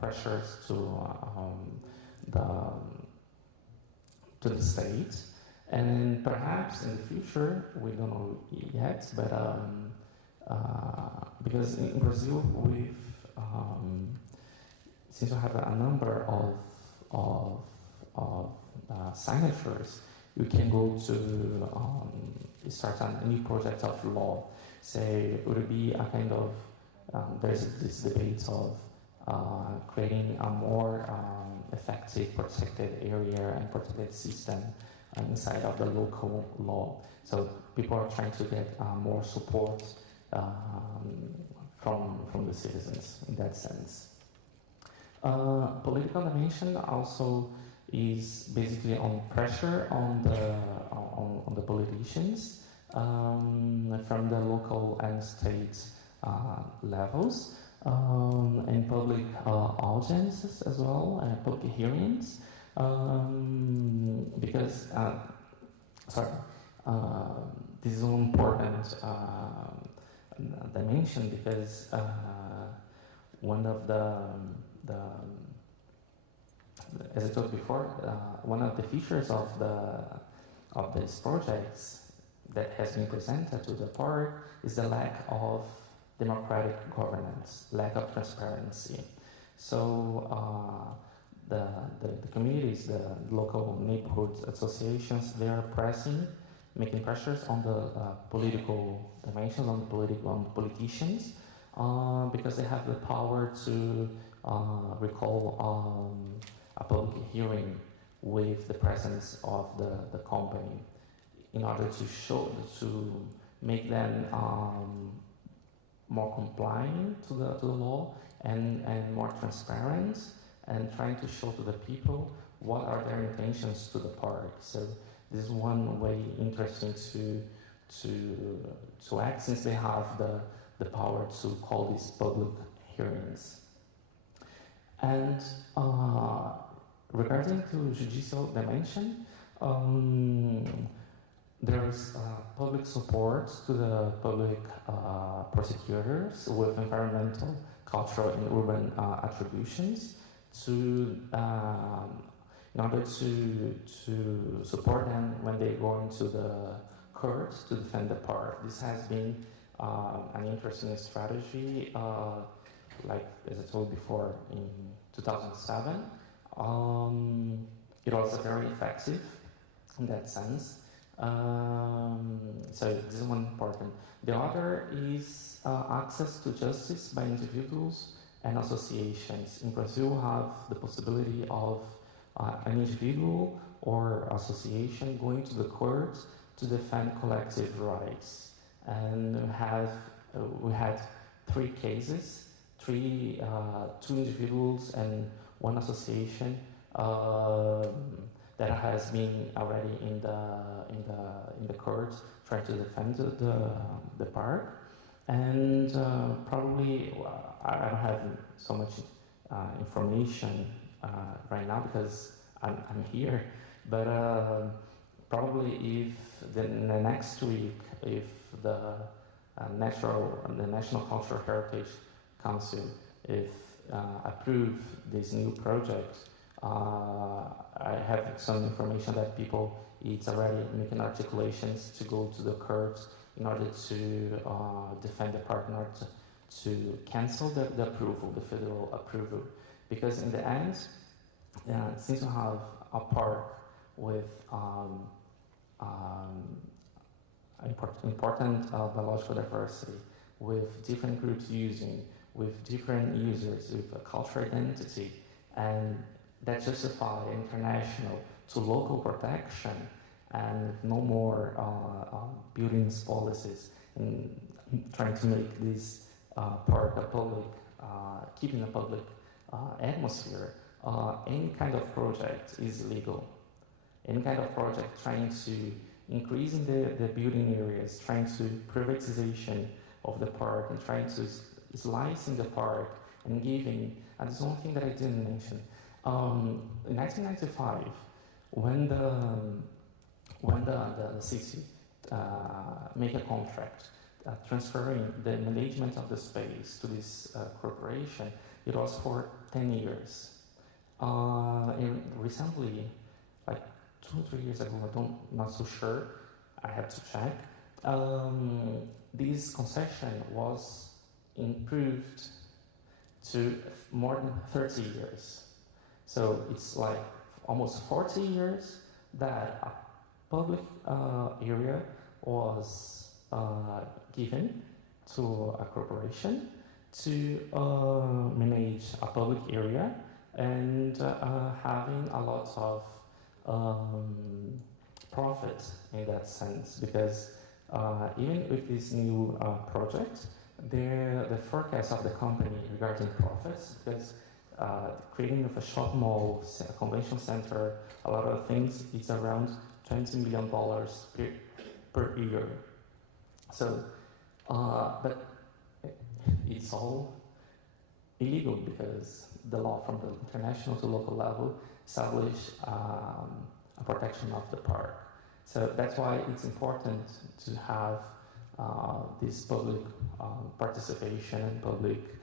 pressures to the state, and perhaps in the future, we don't know yet, but because in Brazil since we have a number of signatures, you can go to start a new project of law. Say it would be a kind of there's this debate of creating a more effective protected area and protected system inside of the local law. So people are trying to get more support from the citizens in that sense. Political dimension also is basically on pressure on the politicians from the local and state levels, and public audiences as well, and public hearings, because this is an important dimension, because one of as I told before, one of the features of these projects that has been presented to the park is the lack of democratic governance, lack of transparency. So the communities, the local neighborhood associations, they are making pressures on the political dimensions, on politicians, because they have the power to recall a public hearing with the presence of the company in order to make them more compliant to the law and more transparent, and trying to show to the people what are their intentions to the park. So this is one way interesting to act, since they have the power to call these public hearings. And regarding to judicial dimension, there's public support to the public prosecutors with environmental, cultural, and urban attributions in order to support them when they go into the court to defend the park. This has been an interesting strategy, like as I told before, in 2007. It was very effective in that sense. So this is one important. The other is access to justice by individuals and associations. In Brazil, we have the possibility of an individual or association going to the court to defend collective rights. And we had 3 cases, two individuals and one association that has been already in the court trying to defend the park. And probably I don't have so much information right now because I'm here, but probably if the next week, if the National Cultural Heritage Council approve this new project, I have some information that it's already making articulations to go to the court in order to defend the park, in order to cancel the approval, the federal approval. Because in the end, since we have a park with important biological diversity, with different groups using, with different users, with a cultural identity, and that justify international to local protection, and no more buildings policies, and trying to make this park a public, keeping a public atmosphere. Any kind of project is legal. Any kind of project trying to increasing the building areas, trying to privatization of the park, and trying to slicing the park and giving. And there's one thing that I didn't mention. In 1995, when the city make a contract transferring the management of the space to this corporation, it was for 10 years. Recently, like 2 or 3 years ago, I'm not so sure, I have to check, this concession was improved to more than 30 years. So it's like almost 40 years that a public area was given to a corporation to manage a public area and having a lot of profit in that sense, because even with this new project, the forecast of the company regarding profits, because creating of a shop mall, a convention center, a lot of things, it's around $20 million per year. So, but it's all illegal because the law from the international to local level establish a protection of the park. So that's why it's important to have this public participation and public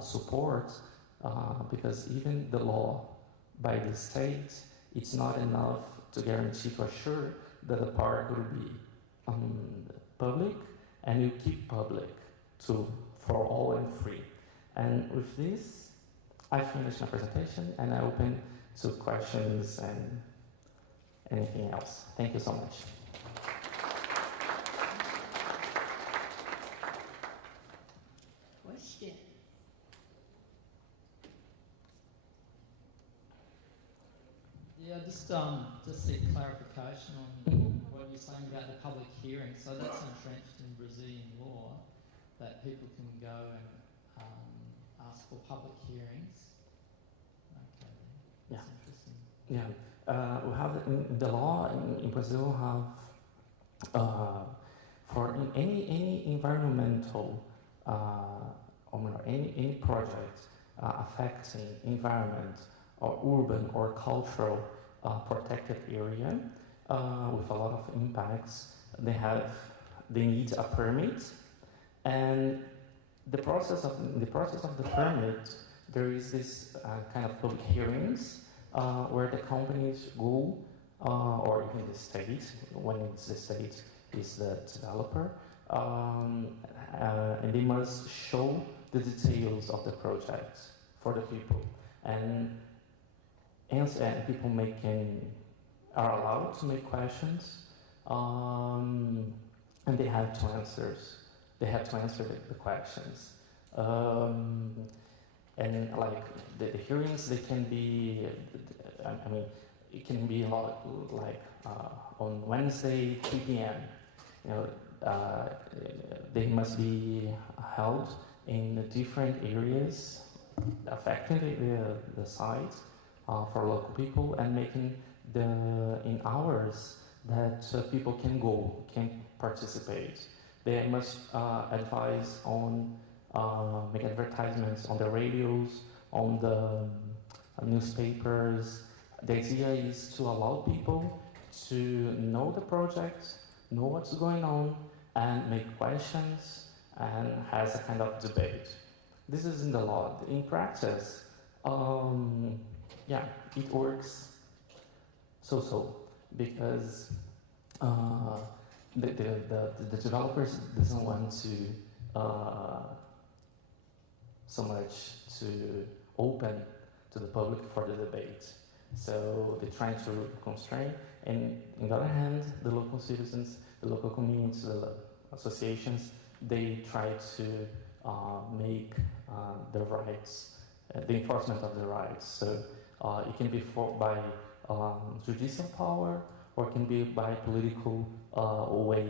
support, because even the law by the state, it's not enough to guarantee, to assure that the park will be public and will keep public for all and free. And with this, I finished my presentation and I open to questions and anything else. Thank you so much. Question? Yeah, just seek clarification on what you're saying about the public hearing. So that's entrenched in Brazilian law, that people can go and ask for public hearings. Okay, that's interesting. Yeah, we have in the law in Brazil have for any environmental or any project affecting environment or urban or cultural protected area with a lot of impacts, they need a permit, and the process of the permit, there is this kind of public hearings where the companies go, or even the state, when it's the state is the developer, and they must show the details of the project for the people, and people are allowed to make questions, and they have to answer. They have to answer the questions, and like the hearings, they can be. I mean, it can be a lot like on Wednesday, 3 p.m. You know, they must be held in different areas affecting the site for local people, and making in hours that people can participate. They must advise on make advertisements on the radios, on the newspapers. The idea is to allow people to know the project, know what's going on, and make questions, and has a kind of debate. This is in the law. In practice, it works so because the developers doesn't want to so much to open to the public for the debate. So they're trying to constrain, and on the other hand, the local citizens, the local communities, the associations, they try to make the rights, the enforcement of the rights. So it can be by judicial power, or it can be by political way,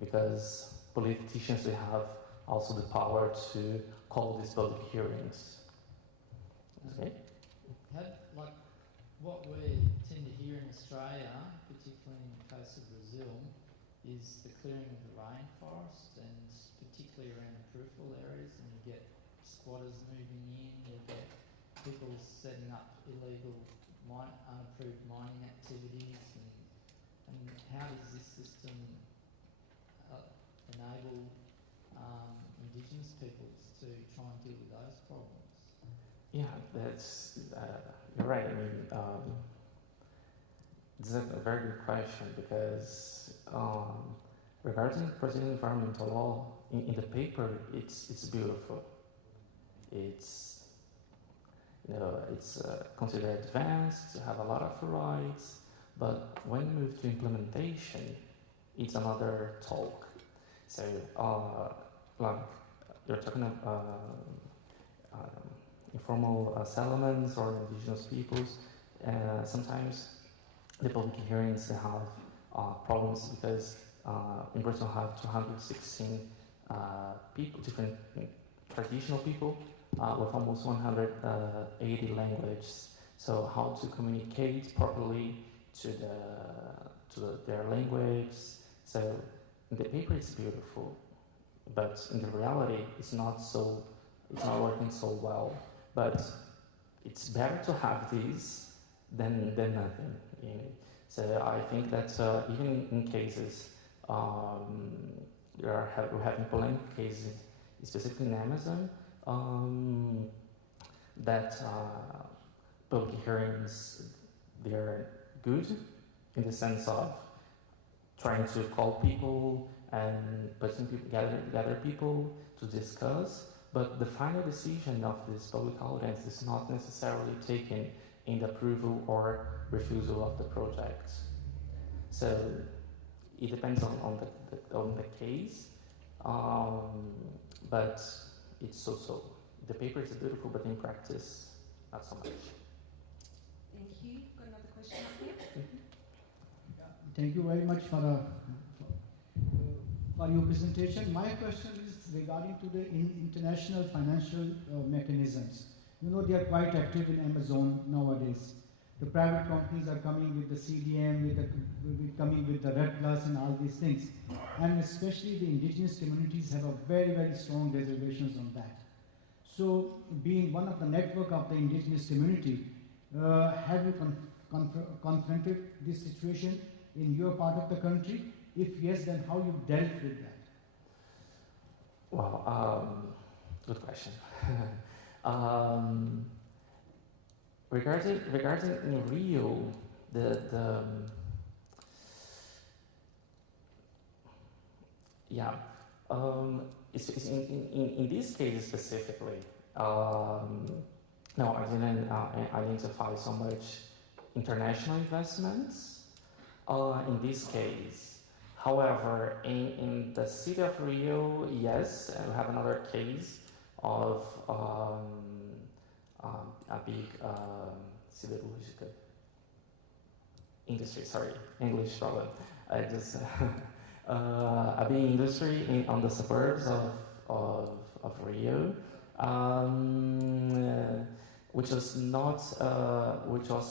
because politicians, they have also the power to call these public hearings. Okay? What we tend to hear in Australia, particularly in the case of Brazil, is the clearing of the rainforest, and particularly around the peripheral areas, and you get squatters moving in, you get people setting up illegal unapproved mining activities, and how does this system enable Indigenous peoples to try and deal with those problems? Yeah, that's you're right. I mean, this is a very good question because regarding Brazilian environmental law, in the paper, it's beautiful. It's it's considered advanced, have a lot of rights, but when you move to implementation, it's another talk. So, like you're talking about informal settlements or indigenous peoples, sometimes the public hearings have problems because in Brazil have 216 people, different traditional people with almost 180 languages. So how to communicate properly to their language. So in the paper it's beautiful, but in the reality it's not working so well. But it's better to have these than nothing. You know? So I think that even in cases we're having polemic cases, specifically in Amazon, that public hearings, they're good in the sense of trying to call people and putting people, gather people to discuss, but the final decision of this public audience is not necessarily taken in the approval or refusal of the project. So it depends on the case, but it's so. The paper is beautiful, but in practice, not so much. Thank you. Got another question up here? Thank you very much for your presentation. My question is regarding to the international financial mechanisms. You know, they are quite active in Amazon nowadays. The private companies are coming with the CDM, coming with the Red Plus and all these things. And especially the indigenous communities have a very, very strong reservations on that. So, being one of the network of the indigenous community, have you confronted this situation in your part of the country? If yes, then how you dealt with that? Well, good question. Regarding in Rio, it's in this case specifically. No, I didn't identify so much international investments in this case. However, in the city of Rio, yes, we have another case of a big siderúrgica industry. Sorry, English problem. I just a big industry on the suburbs of Rio, which was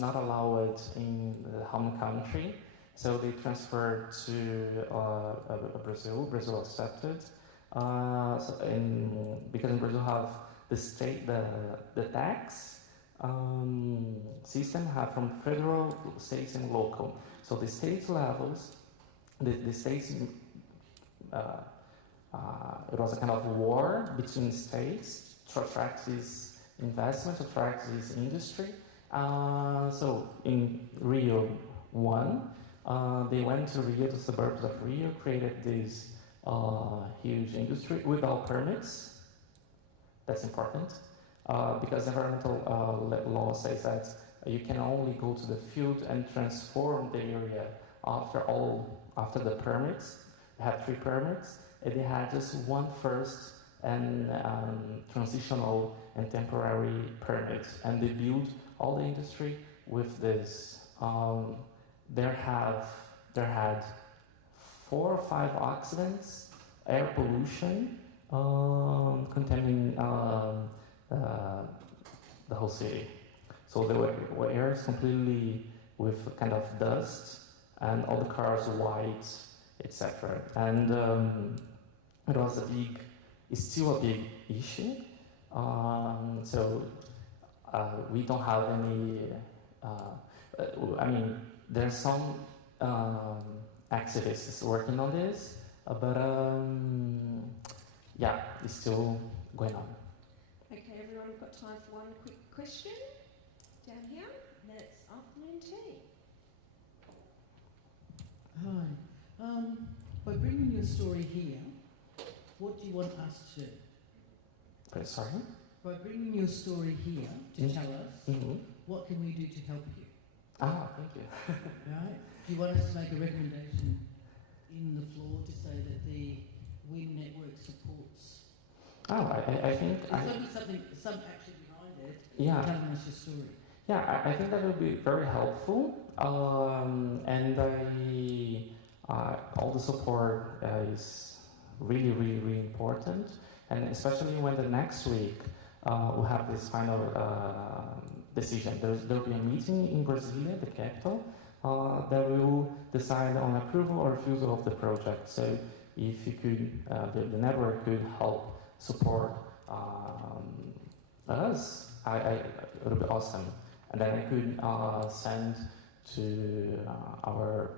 not allowed in the home country. So they transferred to Brazil. Brazil accepted, because in Brazil have the tax system have from federal, states, and local. So the state levels, the states, it was a kind of war between states to attract this investment, to attract this industry. So in Rio 1. They went to Rio, the suburbs of Rio, created this huge industry without permits. That's important, because environmental law says that you can only go to the field and transform the area after the permits. They had 3 permits, and they had just one first and transitional and temporary permit, and they built all the industry with this. There had 4 or 5 accidents, air pollution, containing the whole city. So the air is completely with kind of dust, and all the cars white, etc. And it was it's still a big issue. So we don't have any. There's some activists working on this, but it's still going on. Okay, everyone, we've got time for one quick question down here, and then it's afternoon tea. Hi. By bringing your story here, what do you want us to do? Sorry? By bringing your story here to tell us, what can we do to help you? Ah, thank you. Right? Do you want us to make a recommendation in the floor to say that the WIN network supports? Oh, I think... There's got to be something, some action behind it, Yeah. telling us your story. Yeah, I think that would be very helpful, and all the support is really, really, really important, and especially when the next week we'll have this final decision. There will be a meeting in Brasilia, the capital, that will decide on approval or refusal of the project. So if you could, the network could help support us, it would be awesome. And then I could send to our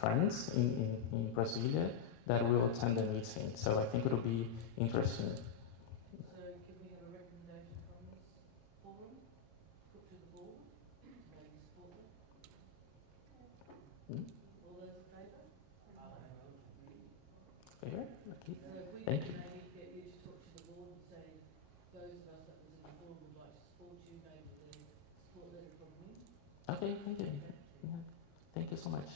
friends in Brasilia that will attend the meeting. So I think it will be interesting. So can we have a recommendation from this forum, put to the board, maybe support it? All those in favour? Fair? Okay. So if we Thank could you. maybe get you to talk to the board and say, those of us that was in the forum would like to support you, maybe the support letter from me. Okay, thank you. Yeah. Thank you so much.